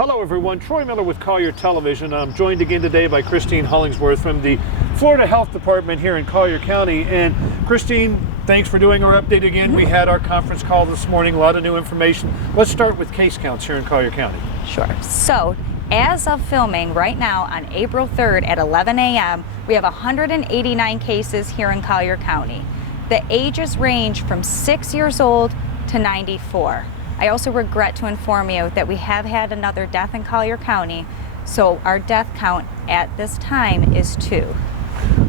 Hello everyone, Troy Miller with Collier Television. I'm joined again today by Kristine Hollingsworth from the Florida Health Department here in Collier County. And Kristine, thanks for doing our update again. We had our conference call this morning, a lot of new information. Let's start with case counts here in Collier County. Sure. So, as of filming right now on April 3rd at 11 a.m., we have 189 cases here in Collier County. The ages range from 6 years old to 94. I also regret to inform you that we have had another death in Collier County, so our death count at this time is 2.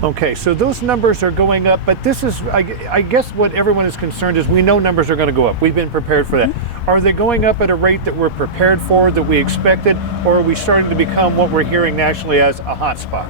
Okay, so those numbers are going up, but this is, I guess what everyone is concerned is we know numbers are going to go up. We've been prepared for that. Are they going up at a rate that we're prepared for, that we expected, or are we starting to become what we're hearing nationally as a hot spot?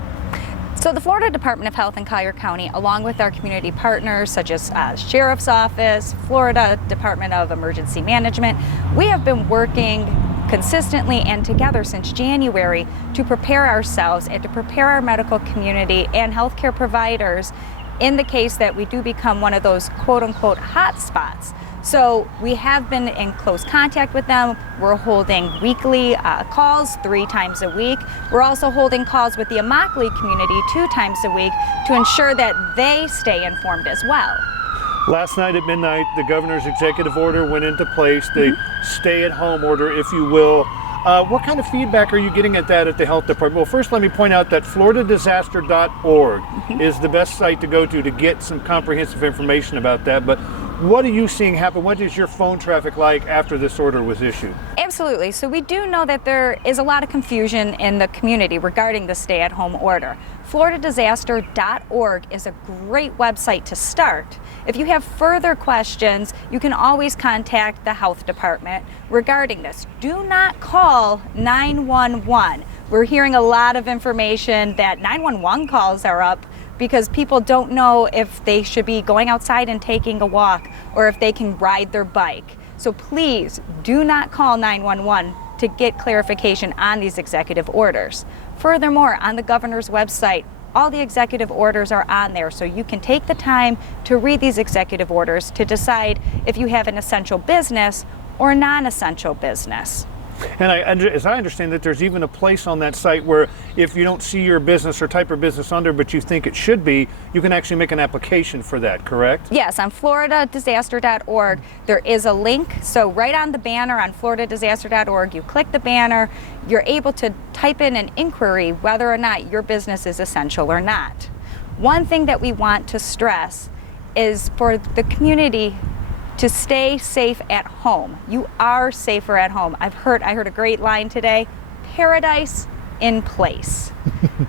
So the Florida Department of Health in Collier County, along with our community partners such as Sheriff's Office, Florida Department of Emergency Management, we have been working consistently and together since January to prepare ourselves and to prepare our medical community and healthcare providers in the case that we do become one of those quote-unquote hot spots. So we have been in close contact with them. We're holding weekly calls 3 times a week. We're also holding calls with the Immokalee community 2 times a week to ensure that they stay informed as well. Last night at midnight, the governor's executive order went into place, the stay-at-home order, if you will. What kind of feedback are you getting at that at the health department? Well, first let me point out that floridadisaster.org is the best site to go to get some comprehensive information about that. But what are you seeing happen? What is your phone traffic like after this order was issued? Absolutely. So we do know that there is a lot of confusion in the community regarding the stay-at-home order. floridadisaster.org is a great website to start. If you have further questions, you can always contact the health department regarding this. Do not call 911. We're hearing a lot of information that 911 calls are up because people don't know if they should be going outside and taking a walk or if they can ride their bike. So please do not call 911 to get clarification on these executive orders. Furthermore, on the governor's website, all the executive orders are on there, so you can take the time to read these executive orders to decide if you have an essential business or non-essential business. And as I understand that, there's even a place on that site where if you don't see your business or type of business under, but you think it should be, you can actually make an application for that, correct? Yes, on floridadisaster.org, there is a link. So right on the banner on floridadisaster.org, you click the banner, you're able to type in an inquiry whether or not your business is essential or not. One thing that we want to stress is for the community to stay safe at home. You are safer at home. I heard a great line today, paradise in place.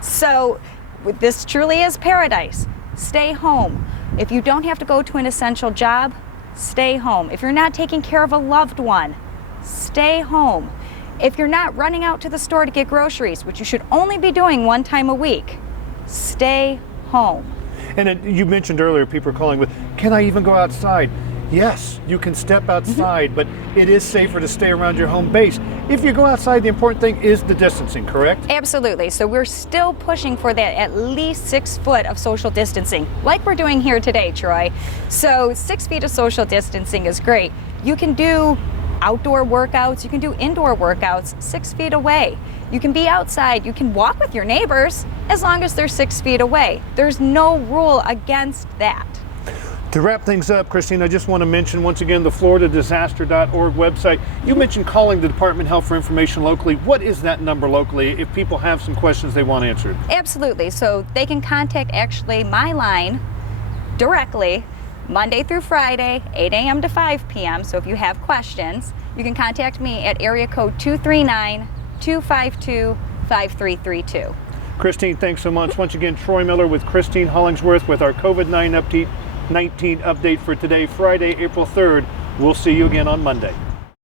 So this truly is paradise. Stay home. If you don't have to go to an essential job, stay home. If you're not taking care of a loved one, stay home. If you're not running out to the store to get groceries, which you should only be doing 1 time a week, stay home. And you mentioned earlier, people are calling with, can I even go outside? Yes, you can step outside, but it is safer to stay around your home base. If you go outside, the important thing is the distancing, correct? Absolutely. So we're still pushing for that at least 6 foot of social distancing, like we're doing here today, Troy. So 6 feet of social distancing is great. You can do outdoor workouts, you can do indoor workouts 6 feet away. You can be outside, you can walk with your neighbors as long as they're 6 feet away. There's no rule against that. To wrap things up, Kristine, I just want to mention once again the floridadisaster.org website. You mentioned calling the Department of Health for information locally. What is that number locally if people have some questions they want answered? Absolutely. So they can contact actually my line directly Monday through Friday, 8 a.m. to 5 p.m. So if you have questions, you can contact me at area code 239-252-5332. Kristine, thanks so much. Once again, Troy Miller with Kristine Hollingsworth with our COVID-19 update for today, Friday, April 3rd. We'll see you again on Monday.